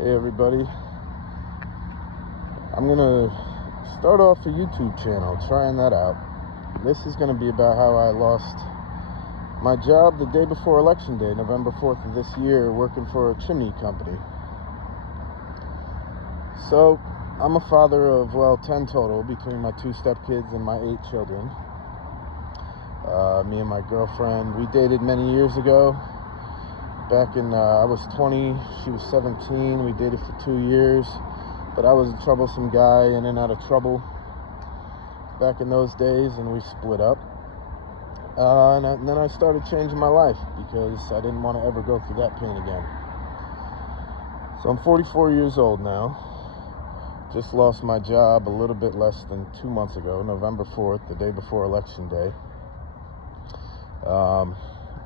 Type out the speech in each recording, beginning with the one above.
Hey everybody, I'm gonna start off a YouTube channel, trying that out. This is gonna be about how I lost my job the day before Election Day, November 4th of this year, working for a chimney company. So, I'm a father of, 10 total, between my 2 stepkids and my 8 children. Me and my girlfriend, we dated many years ago. Back in, I was 20, she was 17, we dated for 2 years, but I was a troublesome guy, in and out of trouble back in those days, and we split up. And then I started changing my life, because I didn't want to ever go through that pain again. So I'm 44 years old now, just lost my job a little bit less than 2 months ago, November 4th, the day before Election Day.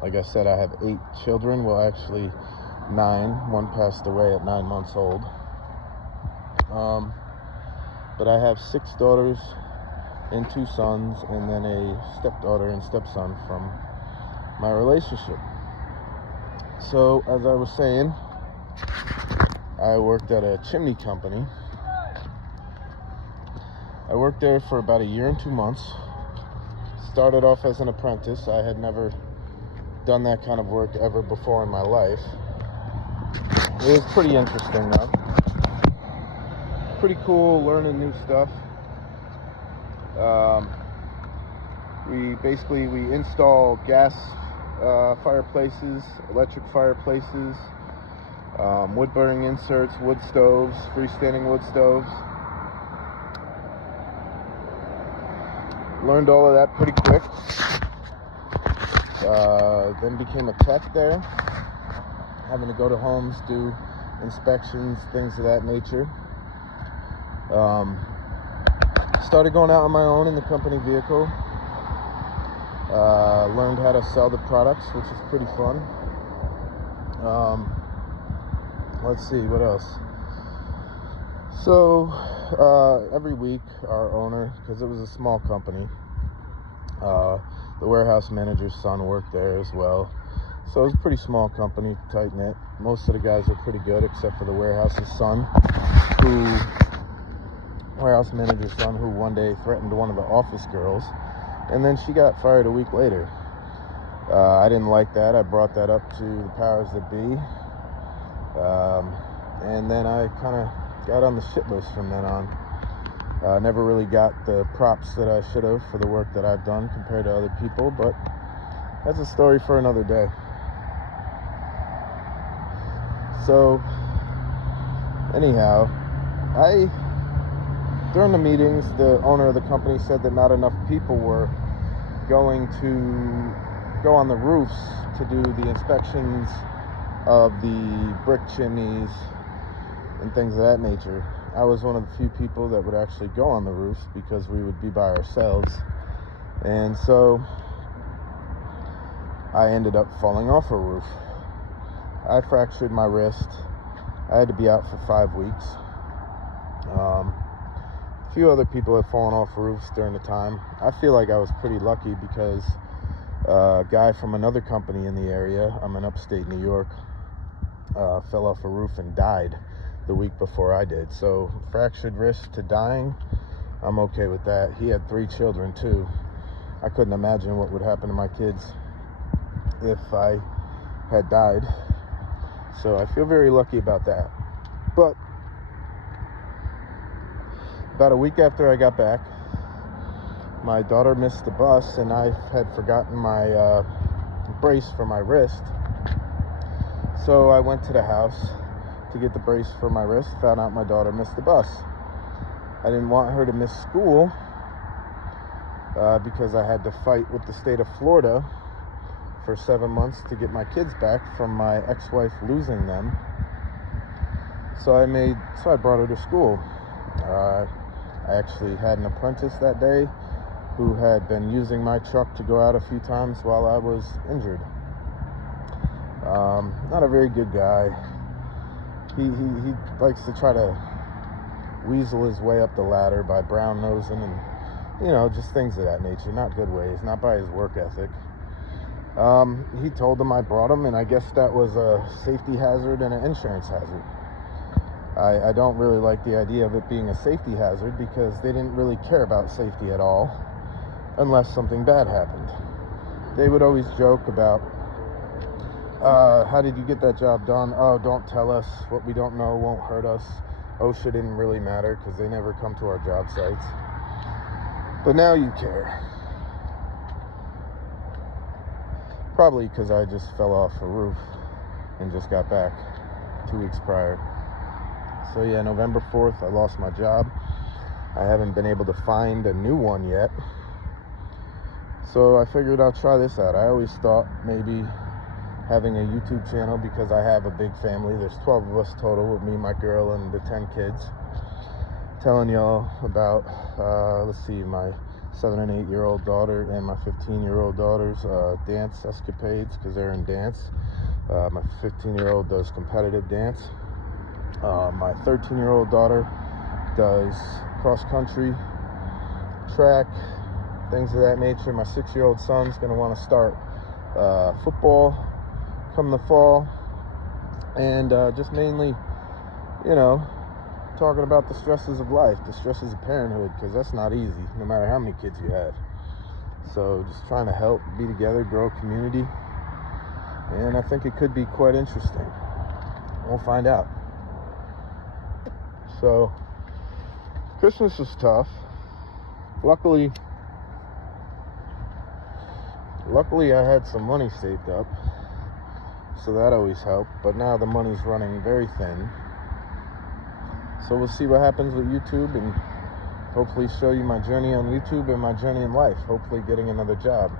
Like I said, I have 8 children. Well, actually 9. One passed away at 9 months old. But I have 6 daughters and 2 sons, and then a stepdaughter and stepson from my relationship. So, as I was saying, I worked at a chimney company. I worked there for about a year and 2 months. Started off as an apprentice. I had never done that kind of work ever before in my life. It was pretty interesting though. Pretty cool, learning new stuff. We install gas fireplaces, electric fireplaces, wood burning inserts, wood stoves, freestanding wood stoves. Learned all of that pretty quick. Then became a tech there, having to go to homes, do inspections, things of that nature. Started going out on my own in the company vehicle. Learned how to sell the products, which is pretty fun. Let's see, what else? So, every week, our owner, because it was a small company, the warehouse manager's son worked there as well. So it was a pretty small company, tight-knit. Most of the guys were pretty good, except for the warehouse manager's son, who one day threatened one of the office girls, and then she got fired a week later. I didn't like that. I brought that up to the powers that be. And then I kind of got on the shit list from then on. Never really got the props that I should have for the work that I've done compared to other people, but that's a story for another day. So, anyhow, during the meetings, the owner of the company said that not enough people were going to go on the roofs to do the inspections of the brick chimneys and things of that nature. I was one of the few people that would actually go on the roofs, because we would be by ourselves. And so I ended up falling off a roof. I fractured my wrist. I had to be out for 5 weeks. A few other people had fallen off roofs during the time. I feel like I was pretty lucky, because a guy from another company in the area, I'm in upstate New York, fell off a roof and died the week before I did. So fractured wrist to dying, I'm okay with that. He had 3 children too. I couldn't imagine what would happen to my kids if I had died. So I feel very lucky about that. But about a week after I got back, my daughter missed the bus, and I had forgotten my brace for my wrist. So I went to the house to get the brace for my wrist, found out my daughter missed the bus. I didn't want her to miss school, because I had to fight with the state of Florida for 7 months to get my kids back from my ex-wife losing them. So I brought her to school. I actually had an apprentice that day who had been using my truck to go out a few times while I was injured. Not a very good guy. He likes to try to weasel his way up the ladder by brown nosing and, just things of that nature. Not good ways, not by his work ethic. He told them I brought him, and I guess that was a safety hazard and an insurance hazard. I don't really like the idea of it being a safety hazard because they didn't really care about safety at all unless something bad happened. They would always joke about, how did you get that job done? Oh, don't tell us. What we don't know won't hurt us. OSHA didn't really matter because they never come to our job sites. But now you care. Probably because I just fell off a roof and just got back 2 weeks prior. So yeah, November 4th, I lost my job. I haven't been able to find a new one yet. So I figured I'll try this out. I always thought maybe having a YouTube channel, because I have a big family. There's 12 of us total with me, my girl, and the 10 kids. Telling y'all about, let's see, my 7 and 8-year-old daughter and my 15-year-old daughter's dance escapades, because they're in dance. My 15-year-old does competitive dance. My 13-year-old daughter does cross-country, track, things of that nature. My 6-year-old son's going to want to start football come the fall. And just mainly, you know, talking about the stresses of life, the stresses of parenthood, because that's not easy, no matter how many kids you have. So just trying to help, be together, grow a community. And I think it could be quite interesting. We'll find out. So, Christmas was tough. Luckily, I had some money saved up, so that always helped. But now the money's running very thin. So we'll see what happens with YouTube, and hopefully show you my journey on YouTube and my journey in life. Hopefully getting another job.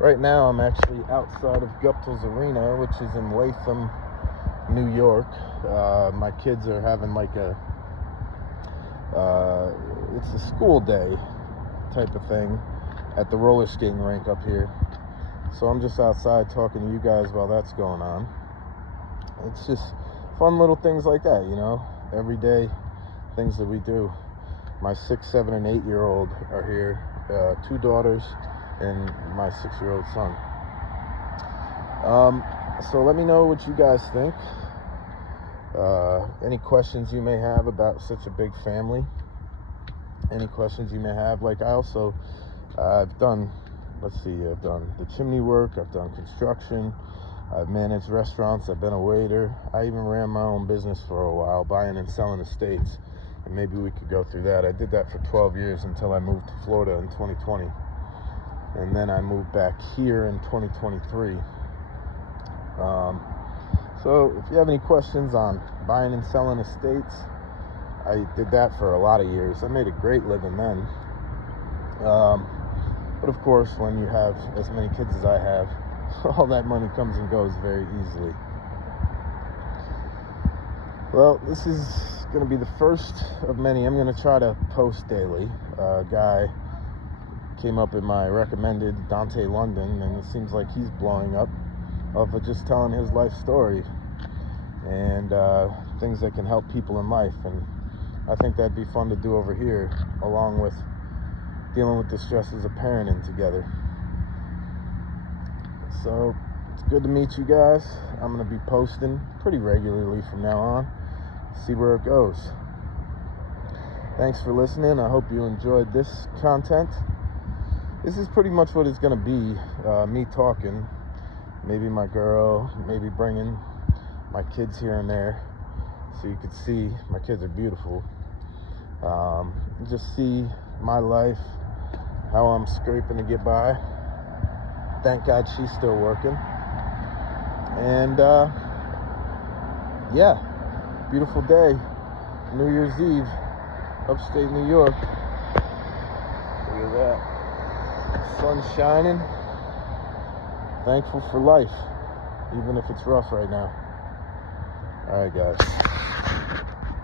Right now, I'm actually outside of Guptill's Arena, which is in Latham, New York. My kids are having like it's a school day type of thing at the roller skating rink up here. So I'm just outside talking to you guys while that's going on. It's just fun little things like that, you know, everyday things that we do. My 6, 7, and 8-year-old are here, 2 daughters and my 6-year-old son. So let me know what you guys think. Any questions you may have about such a big family. Any questions you may have. Like I also, I've done the chimney work, I've done construction, I've managed restaurants, I've been a waiter. I even ran my own business for a while, buying and selling estates. And maybe we could go through that. I did that for 12 years until I moved to Florida in 2020. And then I moved back here in 2023. So if you have any questions on buying and selling estates, I did that for a lot of years. I made a great living then. But of course, when you have as many kids as I have, all that money comes and goes very easily. Well, this is going to be the first of many. I'm going to try to post daily. A guy came up in my recommended, Dante London, and it seems like he's blowing up of just telling his life story and things that can help people in life. And I think that'd be fun to do over here, along with dealing with the stresses of parenting together. So it's good to meet you guys. I'm going to be posting pretty regularly from now on. See where it goes. Thanks for listening. I hope you enjoyed this content. This is pretty much what it's going to be, me talking, maybe my girl, maybe bringing my kids here and there so you could see. My kids are beautiful. Just see my life, how I'm scraping to get by. Thank God she's still working. And yeah, beautiful day, New Year's Eve, upstate New York. Look at that, sun shining. Thankful for life, even if it's rough right now. All right, guys.